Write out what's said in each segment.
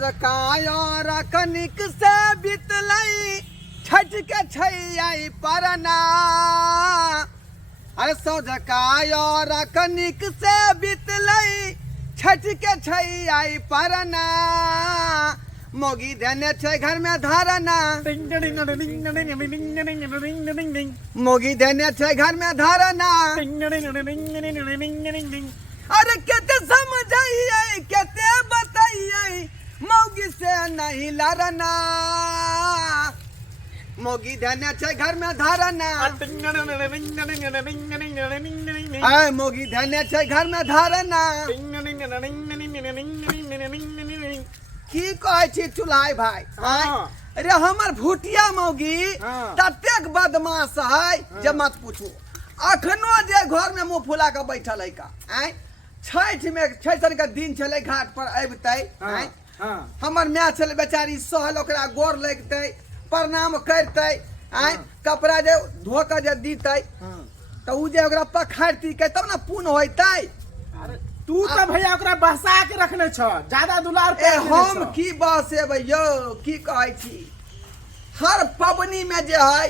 सौजकायो रकनिक से बितलई छठ के छैया परना। अरे सौजकायो रकनिक से बितलई छठ के छैया परना। मोगी धने छे घर में धारना। मोगी धने छे घर में धारना। अरे केते समझाइए केते बताइए मौगी से नहीं लड़ना। मोगी धने छे घर में धारना। अरे मोगी धने छे घर में धारना। की कहे छी चुलाय भाई। अरे हमर भूटिया मौगी ततेक बदमाश है जे मत पूछू। अखनो जे घर में मुंह फुला के बैठल है का छठ में छठन के दिन चले घाट पर अबते हमर माँ चले बेचारी सहल ओकरा गोर लगते प्रणाम करते कपड़ा जे धो के जे दीते तो उ जे ओकरा पखारती के तब ना पुण्य होइते। तू तो भैया ओकरा बहसा के रखने छ ज्यादा दुलार पे हम की बहसेबै यौ की कहै छी। हर पबनी में जे है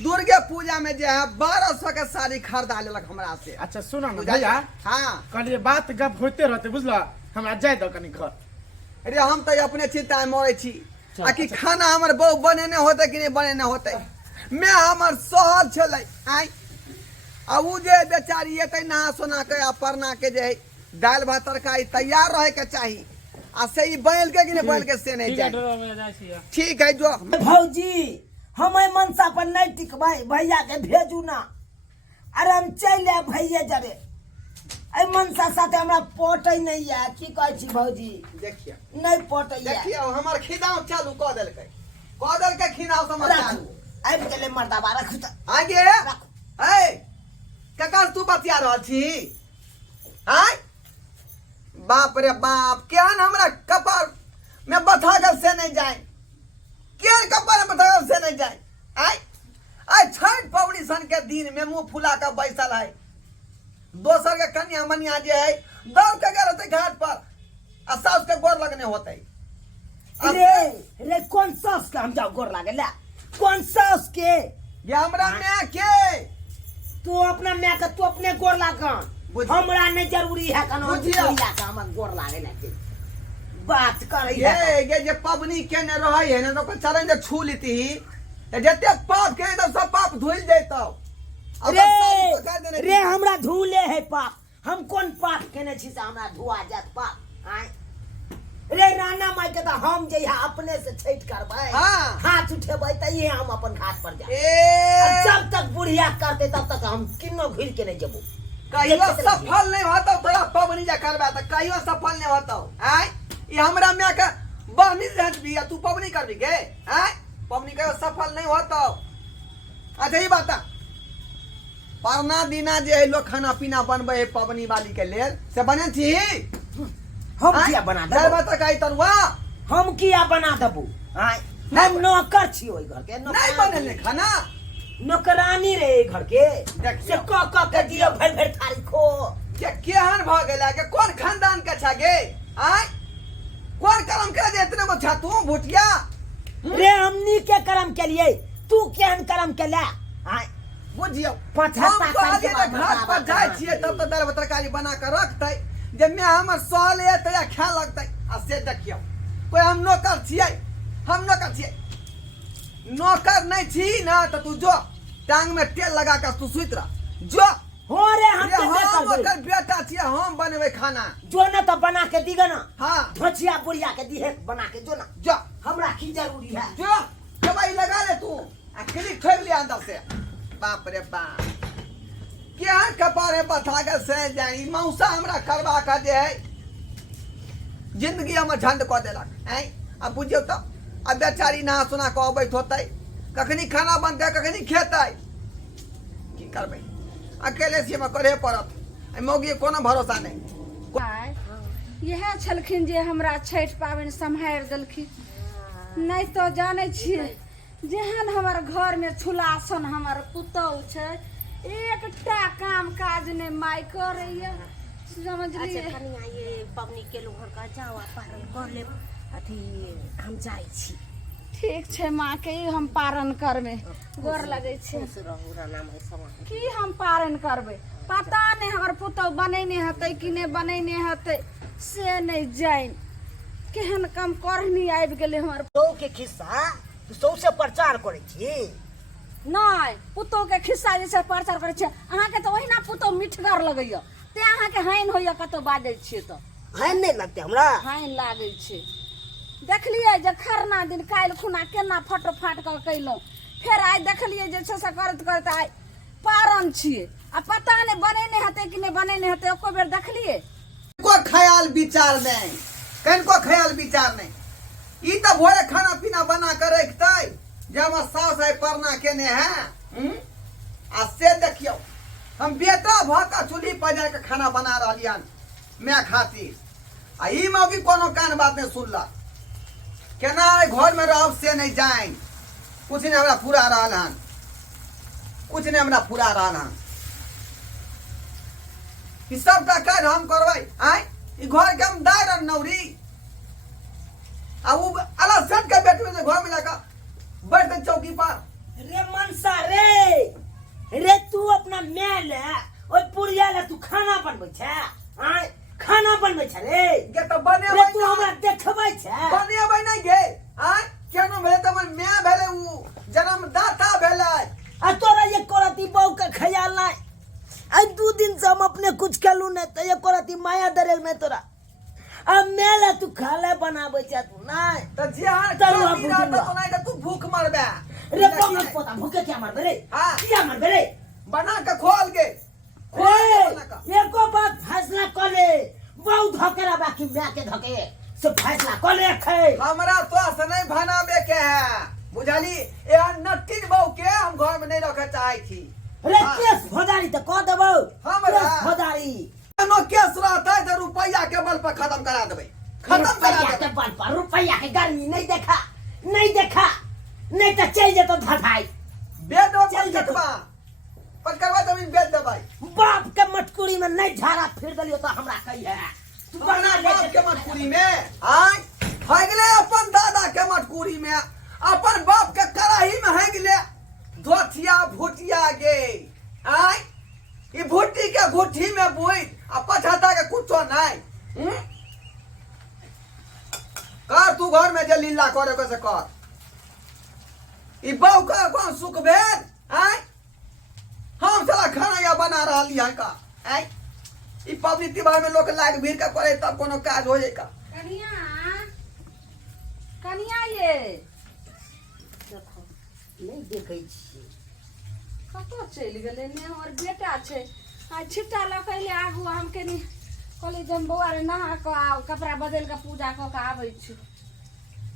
दुर्गे पूजा में जो है 1200 के साड़ी खरीदा लेलक हमरा से। अच्छा सुनो ना भैया। हाँ कहलिए बात गप होते रहते बुझला हमरा जाय दो कनी घर। अरे हम तो अपने चिंता में मरे छी आ कि खाना हमर बहु बनेने होते कि नहीं बनेने होते। मैं हमर सहल छलै आ उ जे बेचारी एते नहा सोना के आ परना के जे दाल भात तरकारी तैयार रहे के चाहिए आ से ई बैल के कि नहीं बैल के से नहीं जाए। ठीक है जो भौजी हम मनसा पर नहीं टिकबै भैया के भेजू ना। अरे हम चल आए भैया जरे मनसा साथे हमरा पटै नहीं है। की कहै छी भौजी देखिए नहीं पटै है। देखिए हमर खिदाव चालू क देलकै खिदाव समाचार आबि गेलै मर्दाबा रखू त आगे ए कका तू बतिया रहल छी। हां बाप रे बाप केहन हमरा कपार में बथा गल से नहीं जाए। के कपार में बथा गल से नहीं जाए। आई छठ पवनी सन के दिन में मुंह फुला कर बैसल है। दोसर के कन्या मनिया जे है दौड़ के गए रहते घाट पर आ सास के गोर लगने होते। रे कौन सास के हम जाओ गोर लागे ला कौन सास के ये हमरा में के तू अपना मैं के तू अपने गोर लागन हमरा नहीं जरूरी है कनो बुझिया के हम गोर लागे ला बात करे ये जे पबनी केने रहै है न तो चलन जे छू लेती जते पाप के तो सब पाप धुल जैतौ। रे हमरा धुले है पाप। हम कौन पाप केने छी से हमरा धुआ जात पाप। रे राना माई के तो हम जइहा अपने से छठ करबै हाथ उठेबै त ये हम अपन घाट पर जा। जब तक बुढ़िया करते तब तक हम किन्नो घुर के नहीं जेबो। कहियो सफल नहीं होतौ तोरा पबनी जे करबा त कहियो सफल नहीं होतौ। ई हमरा में के बहनी रहत बिया तू पबनी करबी के पबनी कहियो सफल नहीं होतौ। अच्छा ई बात परना दिना जे है लोग खाना पीना बनबे है पबनी वाली के लेल से बने थी। हम किया बना देबो दाल भात तरकारी तरुआ हम किया बना देबो। हम नौकर छी ओई घर के नहीं बनल खाना नौकरानी रे घर के से क के दियो भर भर थारी खो के केहन भ गेला के कौन खानदान के छा गे कौन कर्म कर दे इतने में छा तू भुटिया। रे हमनी के कर्म के लिए तू केहन कर्म के ले बुझियो 75 साल के बाद घाट पर जाय छिए तब तो दाल भात तरकारी बना के रखतै जे मैं हमर सहल एतै या खा लगतै आ से देखियो कोई हम नौकर छिए। हम नौकर छिए नौकर नहीं छी ना तो तू जो टांग में तेल लगा के तू सुइत रह जो हो रे हम ओकर बेटा छिए हम बनबे खाना जो ना तो बना के दीगा ना। हां धोचिया बुढ़िया के दी है बना के जो ना जो हमरा की जरूरी है जो दवाई लगा ले तू आ क्लिक ठोक ले अंदर से। बाप रे बाप क्या कपारे बथा के से जाई मौसा हमरा करवा के दे है जिंदगी हम झंड क देलक अब बुझियो तो अब बेचारी नहा सुना के अबैत होतै कखनी खाना बनतै कखनी खेतै की करबै अकेले से में करे पड़त मौगी कोनो भरोसा नहीं। यह छलखिन जे हमरा छठ पाबनि सम्हारि देलखिन नहीं तो जाने छियै जेहन हमर घर में छुलासन हमर पुतौह छै एकटा काम काज ने माई करैया समझलिए। अच्छा कनिया ये पबनी के लोग का जावा पारन कर ले अथी हम जाइ छी। ठीक छै माँ के हम पारण करबै, गोर लगै छै। खुश रहू राना माय समा। की हम पारण करबै, पता नहीं हमर पुतौ बनेने हतै कि नहीं बनेने हतै से नहीं जान। केहन काम करनी आबि गेलै हमर। तो के खिस्सा तू सौसे प्रचार करै छी। नहीं पुतौ के खिस्सा जैसे प्रचार करै छै, अहाँ के तो ओहिना पुतौ मिठगर लगैया, ते अहाँ के हाइन होइया कतौ बाजै छियै तो। हाइन नहीं लगते हमरा। हाइन लागै छै। देखलिए जे खरना दिन काल्हि खुना केना फटफाट कऽ कैलहुँ, फेर आइ देखलिए जे छै से करैत करैत आइ पारण छियै, आ पता नहीं बनेने हेतै कि नहीं बनेने हेतै, एको बेर देखलिए। को ख्याल विचार नहीं, कनको ख्याल विचार नहीं। ई तो भोरे खाना पीना बना कर रखतै जब सास है परना केने है। आ से देखियो हम बेटा भका चूल्ही पर जाके खाना बना रहलियन मैं खातिर, आ ई मौगी कोनो कान बात नहीं सुनला। केना घर में रह से नहीं जाए, कुछ नहीं हमरा पूरा रहल हन, कुछ नहीं हमरा पूरा रहल हन। ई सब काज हम करबै। आय ई घर के हम दायर नौरी, आ उ अलग सेट के बेटी में घर में जाकर बैठ चौकी पर। रे मनसा रे तू अपना मेल ओइ पुरिया ले तू खाना बनबै छै। आय खाना बनबै छै रे। के तो बने रे तू हमरा देखबै छै। बनेबै नहीं गे। आय केनो भेले त हमर माय भेले, उ जन्मदाता भेले। आ तोरा ये करती बहू का ख्याल नहीं। आई 2 दिन से हम अपने कुछ खेलू नहीं तो ये करती माया दरेल में तोरा। अब मेला तू खाले बनाबै छै तू नहीं। त जेहन तरुआ चौकी रहत भुजिया। तो नहीं त तू भूख मरबे। रे कम पता भूखे क्या मर रे। हाँ। क्या मर रे। बना के खोल के एको बात फैसला कर ले, बहुत धकेरा बाकी मैं के धके से फैसला कर ले खे। हमरा तो से नहीं बनाबे के है, बुझाली। एहन नट्टिन बहू के हम घर में नहीं रखे चाहे छी। रे केस भोदारी तो कह देबो। हमरा। केस भोदारी नो केस रहता है तो रुपया के बल पर खत्म करा देबै, खत्म करा रुपया देबै। के बल पर रुपया के गर्मी नहीं देखा नहीं तो चल जेतो धधाई। बेद चल जेतो। पर करवा जमीन बेच देबै। बाप के मटकुरी में नहीं झाड़ा फिर दलियो तो हमरा कही है। तू अपना बना ले बाप के मटकुरी में आय है गेले, अपन दादा के मटकुरी में, अपन बाप के कड़ाही में है गेले धोथिया भुटिया गे। आय ई भुट्टी के गुठी में बुई आ पछाता के कुछो नहीं। कर तू घर में जे लीला करे के से कर। ई बहू का कौन सुख भेल। आय हम साला खाना या बना रहली है का। आय ई पबनी त्योहार में लोग लाग भीड़ के करे तब कोनो काज हो जाए का। कनिया कनिया ये देखो नहीं देखै छी कतौ चलि गेलै ने हमर बेटा छै। आ छिट्टा लकैले आगू हम के नि कहली जब बौआ रे नहा के आ कपड़ा बदल के पूजा क के आबै छी।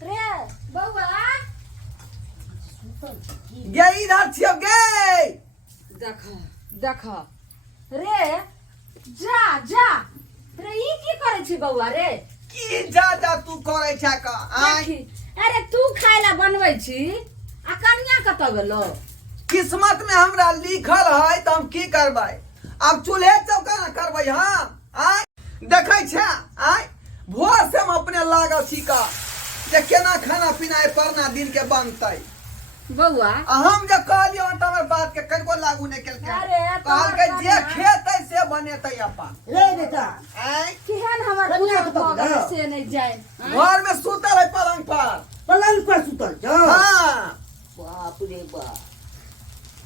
रे बौआ गे इधर छियो गे। देख देख रे जा जा रे ई की करे छी बौआ रे। की जा तू करे छा का। आय देखी अरे तू खाय ला बनबै छी आ कनिया कतऽ गेलो। किस्मत में हमरा लिखल है तो हम की करबै। अब चूल्हे चौका न करबै हम। आय देखै छै आय भोर से हम अपने लागल छी का जे केना खाना पीना परना दिन के बनतै। बौआ आ हम जे कहलियो त हमर बात के कनको लागू नहीं केलकै। अरे कहल के जे खेतै से बनेतै अपन। रे बेटा आय केहन हमर कनिया पुतौ कतऽ भऽ गेलै गेलै? से नहीं जाय। घर में सुतल है पलंग पर। पलंग पर सुतल छ। हाँ बाप रे बाप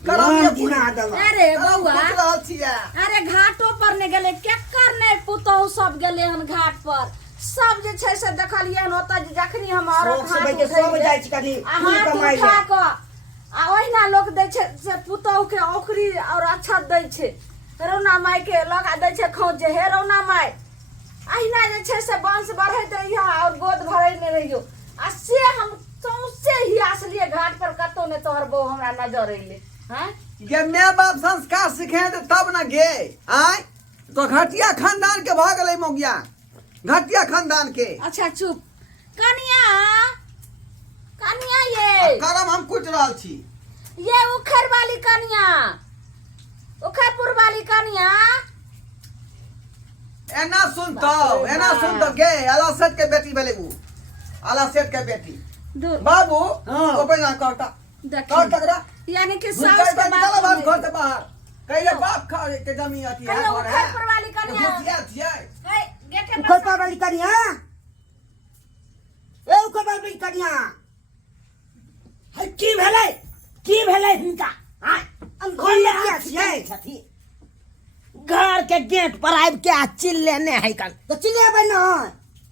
करम ये गिना देला। अरे बौआ पूछ रहल छियै। अरे घाटो पर ने गेले केकर ने पुतौ सब गेले हन घाट पर। सब जे छै से देखलिए हन ओतऽ जे जखनी हम औरत सब से हाथ बैठे सब जाइ छी कनी आ फूल हाथ कमाइ उठा ले। कऽ आ ओहिना लोक दै छै से पुतौ के ओखरी और अक्षत दै छै। रौना माई के लगा दै छै खोज जे हे रौना माई अहिना जे छै से बांस बढ़ैत रहियो और गोद भरैने रहियो। आ से हम सौंसे हियासलिए घाट पर कतौ ने तोहर बहू हमरा नजर अइले। हैं ये माय बाप संस्कार सिखे दे तब न गे। आय तो घटिया खानदान के भाग गले मोगिया, घटिया खानदान के। अच्छा चुप कनिया कनिया ये करम हम कुछ रहल छी। ये उखर वाली कनिया उखरपुर वाली कनिया एना सुनतो गे अलसत के बेटी भेले उ। आला सेठ के बेटी दूर बाबू हाँ। तो पे ना कहता देखिए कह तकरा यानी कि घुस सास के के निकाला बात घर बात से बाहर कहिए बाप खा के जमीन आती है कहियो घर उखड़ पर वाली है कनिया घुसिया छिए है गेटे उखड़ पर वाली कनिया ए उखड़ वाली कनिया है की भेलै हिनका हां खोल ले किया छियै छथि घर के गेट पर आबि के आ चिल्लेने है कन तो चिल्लेबै न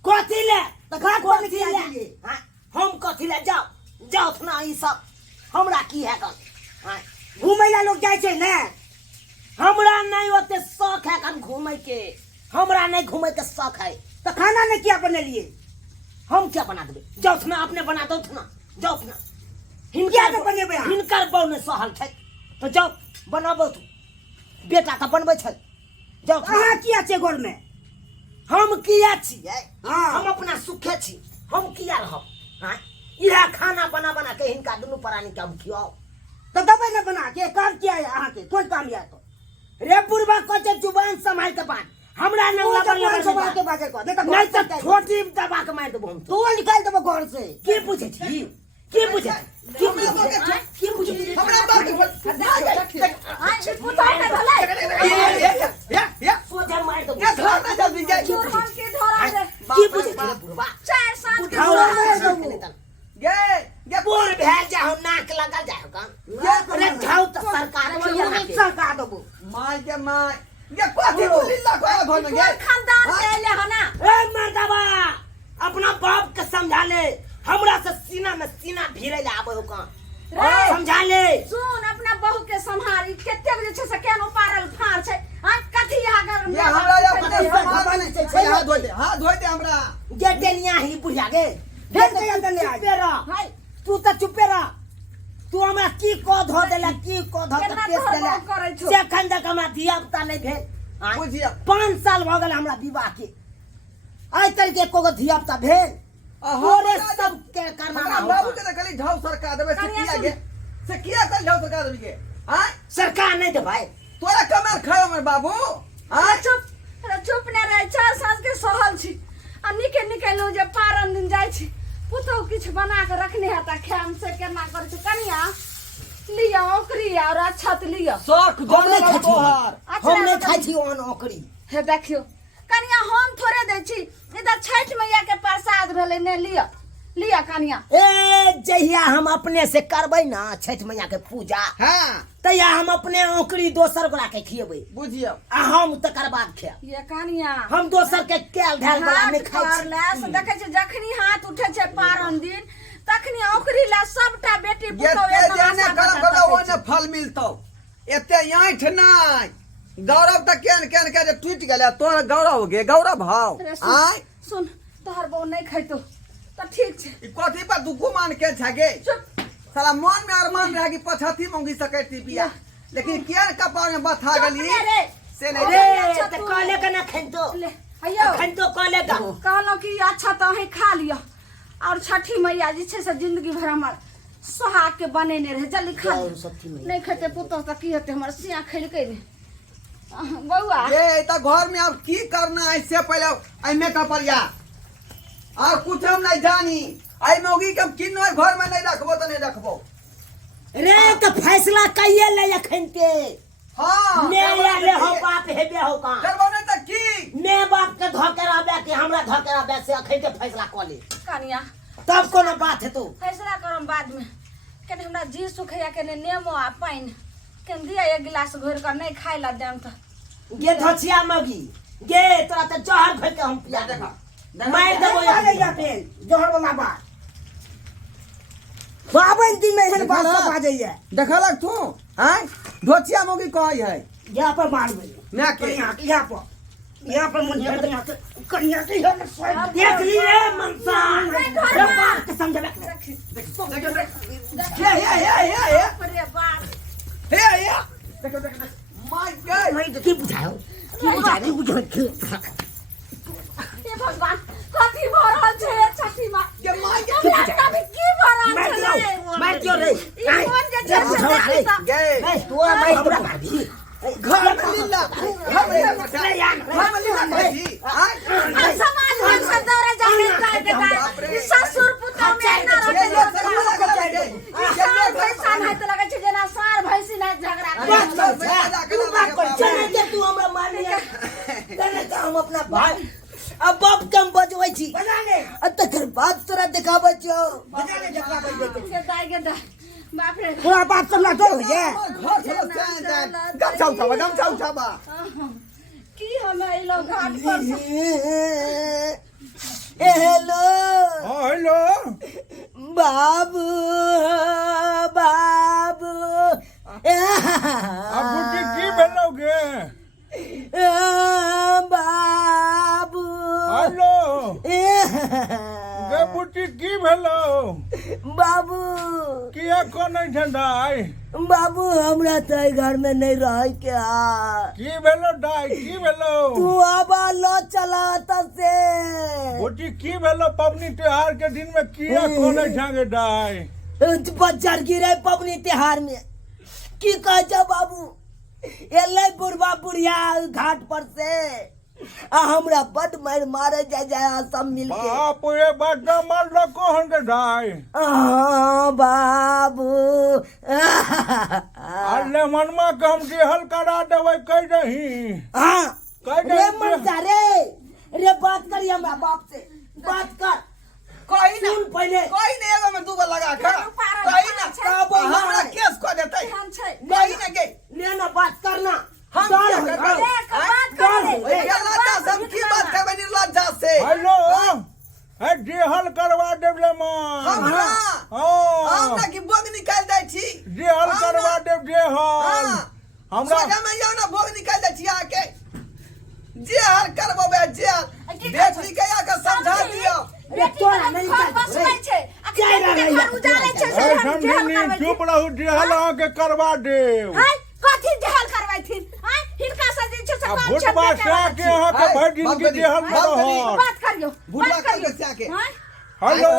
कथी ले तो घर खोल के ले हम कथी ले जाओ ना ई सब हमरा की है कन घूमै ला लोग जाइ छै ने हमरा नहीं ओते शौक है कन घूमै के हमरा नहीं घूमै के शौक है तो खाना नहीं क्या बनेलिए हम क्या बना देबे जाओ ना अपने बना दो ना जाओ ना हिनकर बहू ने सहल छै तो जाओ बनाबो तू बेटा तो बनबै छै जाओ अहाँ किया छै घर में हम किया छियै हम अपना सुखे छी हम किया रहब हां इहा खाना बना बना के हिनका दुनू प्राणी के हम खियाओ तो दबे न बना के काम किया है अहाँ के कोन काम या तो रे बुढ़वा कहे जुबान संभाल के बात हमरा न लबन संभाल के बात को नहीं तो छोटी दबा के मार देबो हम तू निकाल देबो घर से की पूछे छी की पूछे की पूछे हमरा बाप हां पुताई ने भले या सोझा मार देबो ये घर में जल्दी जाए चूरन के धरा दे की पूछे छी बुढ़वा चार साल के उठाओ धरा ना दे। ये बोल भेल जा हम नाक लगा जाए काम रे जाओ तो सरकार में सरकार देबो माय के माय ये कथी बोली ला घर में कोई खानदान से ले हो ना ए मर्दबा अपना बाप के समझा ले हमरा से सीना में सीना भिरे ले आबे हो का समझा ले सुन अपना बहू के संभाल केते बजे छै से केन उपारल फाड़ छै आ कथी अगर ये हमरा या पता हां धोइ दे हमरा जे टेनिया ही बुझा गे देख के अंदर ले आ हाय तू तो चुपे रह तू हमरा की को धो देला की को धो के पेश देला से खंड के हमरा धिया पुता नहीं भेल बुझिया 5 साल भ गेल हमरा विवाह के आइ तक के को धिया पुता भेल ओरे सब के करना हमरा बाबू के त कली झाव सरकार देबे से किया गे से किया कल झाव सरकार देबे के हां सरकार नहीं दे भाई तोरा कमर खायो में बाबू हां चुप ने रह 4 साल के सहल छी आ निकलो जे पारन दिन जाय छी पुतो किछ बना के रखने है त खाम से केना कर छ कनिया लिया ओकरी और अच्छा त लिया शौक हम नहीं खाई तोहार हम नहीं खाई छी ओन ओकरी हे देखियो कनिया हम थोड़े दे छी इधर छठ मैया के प्रसाद रहले ने लिया कनिया ए जहिया हम अपने से करबै ना छठ मैया के पूजा हां तहिया हम अपने ओकरी दोसर गोला के खिएबै बुझिया आ हम तकर बाद खाए ये कनिया हम दोसर के केल ढाल गोला में खाई छी ले देखे छ जखनी हाथ उठे छै पारन दिन तखनी ओकरी ला सबटा बेटी ये पुतो ते जाने करब करो ओने फल मिलतौ एते आंठ नाय गौरव त केन के जे टूट गेले तोर गौरव गे गौरव भाव आय सुन तोहर बहू नहीं खैतो त ठीक छै ई कथी पर दुखू मान के छगे चुप साला मन में अरमान रह कि पछती मंगी सकैती बिया लेकिन केन कपार में बथा गली से नहीं रे त काले के ना खंतो ले अयो खंतो काले का कहलो कि अच्छा तो है खा लियो और छठी मैया जी छै से जिंदगी भर हमर सुहाग के बनेने रहे जल्दी खा लियो नहीं खेते पुतो त की हेते हमर सिया खैलकै रे बउआ ये त घर में अब की करना है इससे पहले आई मेकअप पर या और कुछ हम नहीं जानी आई मौगी के किन्नो घर में नहीं रखबो तो नहीं रखबो रे तो फैसला कइए ले अखनते हां ने या ले हो बाप हेबे हो का करबो नहीं त की ने बाप के धके रहबे कि हमरा धके रहबे से अखनते फैसला क ले कनिया तब कोनो बात है तो फैसला करम बाद में कने हमरा जी सुखैया के नेमो आ पाइन कन दिया एक गिलास घोर कर नहीं खाइ ला देम त गे धछिया मगी गे तोरा त जहर घोर के हम पिया देखा मार देबो या पेन जहर वाला बात बाबन दिन में हन बात सब आ जाइए देखलक तू हैं ढोचिया मौगी कहै है यहाँ पर मारबे मैं के यहाँ पर मुन कन्या के देख ली रे मनसा रे बात के समझबे हे अरे बाप हे देख माय गॉड मैं की बुझाओ ये भगवान कथी भ रहल छै छठी मां के माय तभी की भ रहल छै मैं क्यों रे ई कोन जे छै से देखी त गे तू मैं हमरा भाभी घर में लीला घर में लीला जी समाज भर से दौड़े जाने का बेटा ससुर भाई अब बाप कम बजबै छी बजा ले आ तकर बाद तोरा देखाबै छौ बजा ले जकरा बजबै गेदा बाप रे पूरा बात करना तो हो जे घर चलो जान गम छाऊ की हम अइलो घाट पर से हेलो हेलो बाबू बाबू अब बुटी की भेलोगे बाबू हेलो गे बुटी की भेलो बाबू किया कोन ठंडाई बाबू हमरा तो घर में नहीं रह के की भेलो डाई की भेलो तू आबा लो चला तसे बुटी की भेलो पबनी त्योहार के दिन में किया कोन ठांगे डाई बच्चर गिरे पबनी त्योहार में की कह जा बाबू एले बुढ़वा बुढ़िया घाट पर से आ हमरा बड मार मारे जाए सब मिल के बाप रे बड्डा मार लो कोहन के डाई बाबू अल्ले मनमा के हम दिहल करा देबै कह रही हाँ कह रे मर जा रे बात करी हमरा बाप से बात कर कोई ना सुन पहले कोई नहीं एगो में दूगो लगा के कोई ना हमरा केस को देतै हम छै कोई ना के लेना बात करना हम डर क्या है, करबै? एक बात कर ले ये लज्जा से हम की बात करबै निर्लज्जा से हेलो है दिहल करवा देबले मां हमरा हां हमरा की बोग निकाल दै छी दिहल करवा देब दिहल हमरा सगा में यो ना बोग निकाल दै छी आके जे हर करबो जे बेटी के आके समझा दियो तोरा नहीं घर कर बसबै छै क्या अखन के घर उजाले छै से ए हम जेहल ठंडी करबै चुप रहू दिहल के करवा देब हाय कथी जेहल करबैथिन हाय हिनका से जे छै से आ काम भूत छै बासा के यहाँ के हाय, भर दिन बात की करी, दिहल बात करी। करहल बात करियो भूतवा बात करियो कल से आके। हाय हेलो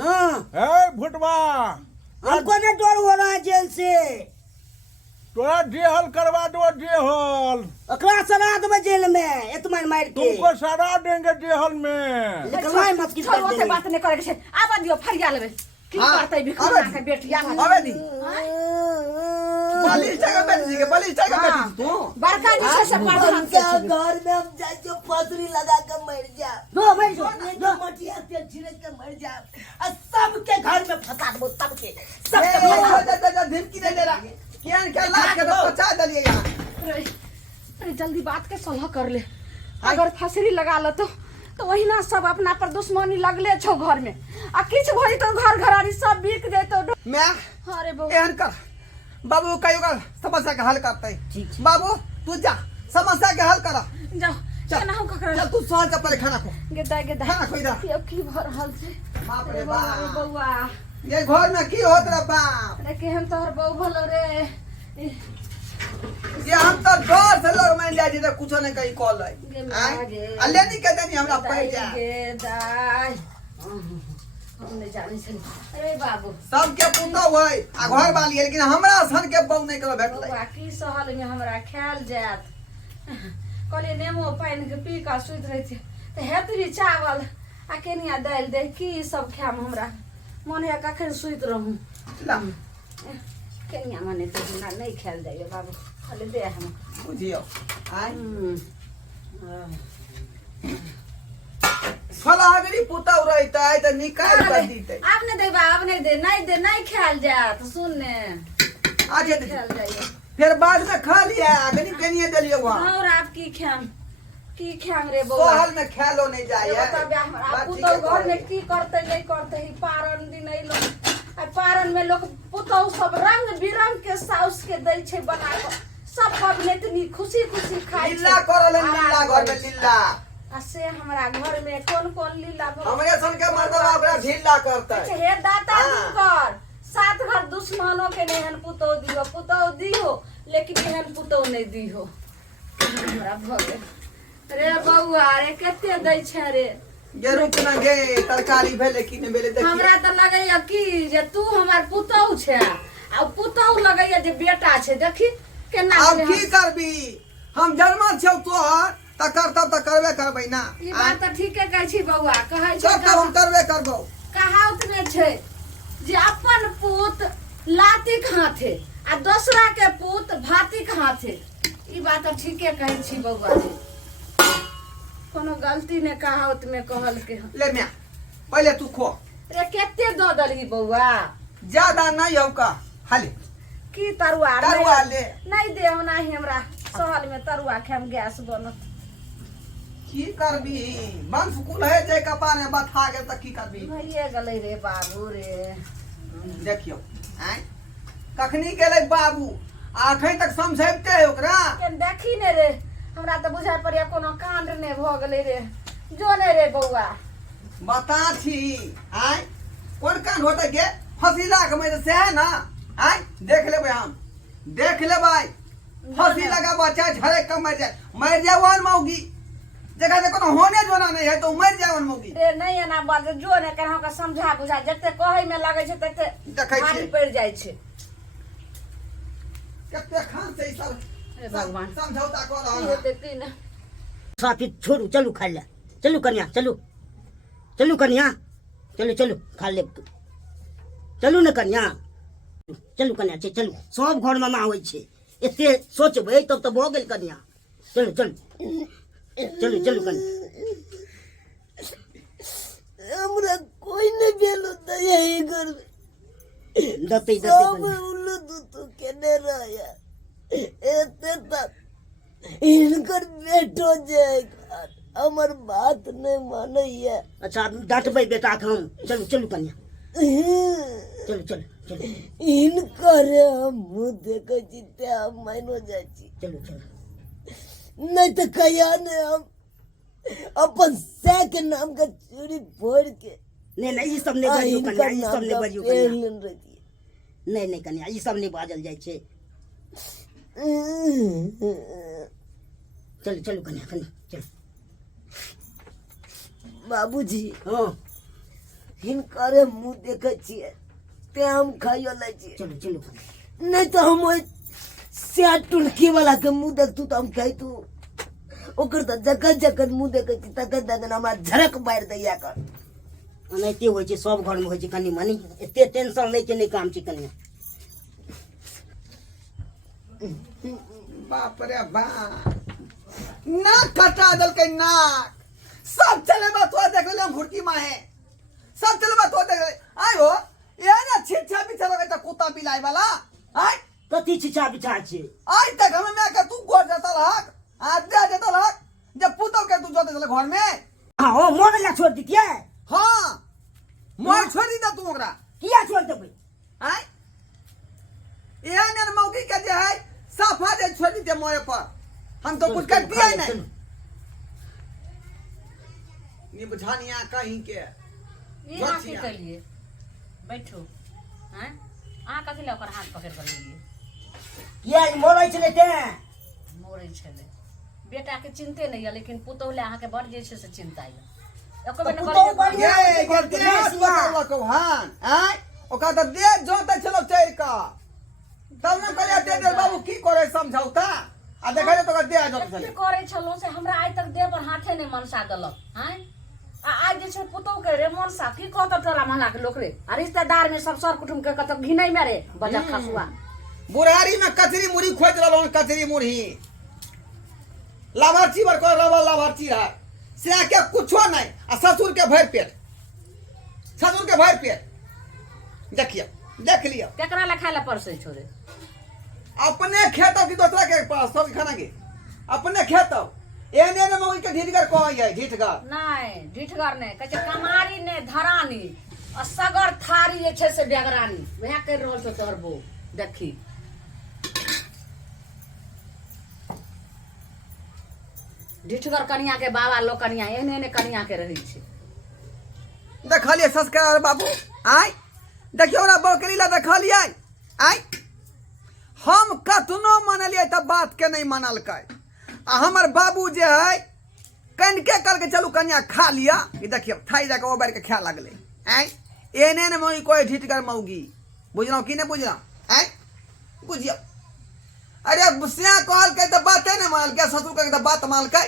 हां ए भूतबा हमको ना डर हो रहा है जेल से तोरा दिहल करवा दो दिहल अकरा सराद में जेल में इतना मार के तुमको सरा देंगे दिहल में निकलवाए मत की छोड़ ओते बात नहीं करे के छै आबा दियो फरिया लेबै की हाँ, करतै भिखुआ के बेटिया अबे दी बलिश जगह बैठ जी के बलिश जगह बैठ हाँ। तू बड़का जी से प्रधान के क्या घर में हम जाए जो फसरी लगा के मर जा दो मर जो मटिया तेल छिड़क के मर जा और सबके घर में फंसा दो सबके सबके धमकी दे दे रहा केन के लाख के तो पचा दलिए यहां अरे जल्दी बात के सलाह कर ले अगर फसरी लगा ल तो वही ना सब अपना पर दुश्मनी लगले छौ घर में आ किछ भई तो घर घरारी सब बिक जेतो मैं अरे बहू एहन कर बाबू कहियो का समस्या के हल करते बाबू तू जा समस्या के हल कर जाओ केना हम ककरा चल तू सहल चप्पल खाना खो गेदा गेदा खाना खो इधर ये की भर हल छै बाप रे अरे बाप बउआ ये घर में की होत रे बाप अरे केहन तोहर बहू भलो रे ये हम तो डर से लोग मान जाय जे कुछो नहीं कहीं कॉल है गे माँ गे। अल्ले नहीं कहते नहीं हमरा पड़ जा गेदाई हम नहीं जाने से अरे बाबू सबके पुतो है आ घर वाली है लेकिन हमरा सन के बहु नहीं करो भेटले बउआ की सहल में हमरा ख्याल जात कहलिए नेमो पानि के पी का सुति रही थी तो हेतरी चावल आ केनिया दालि दे की सब खाम हमरा मन है कखन सुति रहूं ला केनिया मने तो हमरा नहीं खायल जाइए बाबू खाली दे हम बुझियो आय हाँ। फलागरी पुतो रहता है तो निकाल कर दीते आप नहीं दे बाप नहीं दे नहीं खायल जात सुन ने आजे दे खायल जाइए फिर बाद में खा लिया अगनी कनिए दलियो वहां और आप की खाम रे बउआ सोहल में खेलो नहीं जाए आपू तो घर में की करते नहीं करते ही पारण दिन नहीं लोग आ पारण में लोग पुतौ सब रंग बिरंग के साउस के दै छै बना के सब पबनैतनी खुशी खुशी खाइ लीला करले लीला घर में लीला आ से हमरा घर में कौन कौन लीला हमरे सन के मर्दवा ओकरा ढीला करता है हे दाता हाँ। कर सात घर दुश्मनों के नेहन पुतौ दियो लेकिन एहन पुतौ नहीं दियो हमरा भगे रे बउआ रे कते दै छै रे ये रुक ना गे तरकारी भेले कि नहीं भेले देखिए हमरा त लगैया कि जे तू हमर पुतौ छै आ पुतौ लगैया जे बेटा छै देखी केना अब की करबी हम जन्म छौ तोहर त करतब त करबे करबै ना ई बात त ठीके कहै छी बउआ कहै छै सब हम करबे करबो कहावत में छै जे अपन पुत लाती हाथे आ दूसरा के पुत भाती हाथे ई बात त ठीके कहै छी बउआ जी कोनो गलती ने कहावत में कहल के ह। ले मैं पहले तू खो रे केते दो दलही बउआ ज्यादा नहीं हो का हाले की तरुआ तरुआ ले नहीं दे नाही हमरा सहल में तरुआ खाम गैस बनत की करबी बंस कुल है जे कपार में बथा गेल त की करबी भइए गेलै रे बाबू रे देखियो आय कखनी गेलै बाबू आखै तक समझैबते ओकरा केन देखी ने रे हमरा त बुझाय पड़िया कोनो कांड ने भ गेलै रे जो ने रे बउआ बता छी आय कोन कान होते गे फसीला के में से है ना आय देख लेबै हम देख लेबै फसी लगा बच्चा झरे कम मर जावन मौगी जगह से कोनो होने जोना नहीं है तो मर जावन मौगी रे नहीं एना बात जो ने कहौ के समझा बुझा जते कहै में लागै छै तते देखै भारी छी पड़ जाइ छै कते खान से ई सब हे भगवान समझौता कर की रहल होते की ना साथी छोड़ू चलू खा ले चलू कन्या चलू चलू कन्या चलू चलू खा ले चलू ने कन्या चलू कन्या चलू सब घर में आबै छै एते सोचबै तब तो भ गेल कन्या चलू चलू चलू चलू कन्या हमरा कोई नहीं भेलो त यही घर दते सब उल्लू तो केने रहया एते तक इनकर बेटो जाए हमर बात नहीं माने है अच्छा डांटबै बेटा के हम चलू चलू कन्या चलू चलू चलू इनकर हम मुंह देखे छी ते हम मानो जाय छी चलू चलू नहीं तो कहिया ने हम अपन से के नाम का चोरी फोड़ के नहीं ई सब नहीं बजियो कन्या ई सब नहीं बजियो कन्या नहीं कन्या ई सब नहीं बाजल जाय छै चलू चलू कन्या कन्या चल बाबूजी हाँ हिनकर मुंह देखे छिए ते हम खाइयो लै छिए चलू चलू नहीं तो हम से टुलकी वाला के मुंह देखतू तो हम कहतू ओकर त जगह जगह मुंह देखे छी तक दगन हमरा झरक मार दैया कर अनैते होय छै सब घर में होय छै कनी मनी एते टेंशन नै छै नै काम छै कन्या बाप रे बाप नाक कटा दलकै नाक सब चले बा तो देख ले घुड़की माहे सब चले बा तो देख आयो ये ना छिछा बिछा लगे त कुत्ता बिलाई वाला आय कथी छिछा बिछा छै आज तक हमें मैं के तू गोर जाता लहक आज दे देता लहक जब पुतो के तू जोते चले घर में हां ओ मोर ला छोड़ दितिए हां मोर छोड़ दी तू ओकरा किया छोड़ देबै आय ये ने मौगी के जे है साफा दे छोड़ दी मोरे पर हम तो कुछ कर दिया नहीं ये बुझानिया कहीं के ये हाथ के लिए बैठो हैं आ कथि ले ओकर हाथ पकड़ कर लिए किया ई मोरै छले ते मोरे छले बेटा के चिंते नहीं है लेकिन पुतौह ले अहाँ के बड़ जे छै से चिंता है एको बेर न करे ये गलती हाथ पकड़ लो हां आय ओका त दे जोते चलो चैर का तब न कहले दे बाबू की करे समझौता आ देखै तो दे जोते की चले करे छलो से हमरा आज तक देह पर हाथे नहीं मनसा देलक हैं आ आज जे छै पुतौह के रे मनसा की कहत टोला महला के लोक रे आ रिश्तेदार में सब सर कुटुंब के कत घिनै में रे बजा खसुआ बुढ़ारी में कचरी मुड़ी खोज रहलो कचरी मुड़ी लाभार्थी बर को लाभार्थी रहा से आके कुछो नहीं आ ससुर के भर पेट देखिए देख लियो केकरा ले खाय ले परसे छोरे अपने खेतौ कि दूसरा के पास सब खाना के अपने खेतौ एने ने मौगी के ढीठगर कहै है ढीठगर नहीं ढिठगर ने कहै छै कमारी ने धरानी आ सगर थारी जे छै से बेगरानी वह कर रहल छ तोहर बो देखी ढिठगर कनिया के बाबा लोग कनिया एहने एहने कनिया के रही छै देखलिए संस्कार बाबू आय देखियो ना बकरी ला देखलिए आय हम कतनो मानलिए तब बात के नहीं मानल कै आ हमर बाबू जे है कनके कल के चलू कन्या खा लिया ई देखियो थाई जाके ओ बार के खा लगले आय एने ने मौगी कोई ढीठगर मौगी बुझलो कि नहीं बुझलो आय बुझियो अरे बुसिया कहल के त बाते नहीं मानल के ससुर के त बात मानल के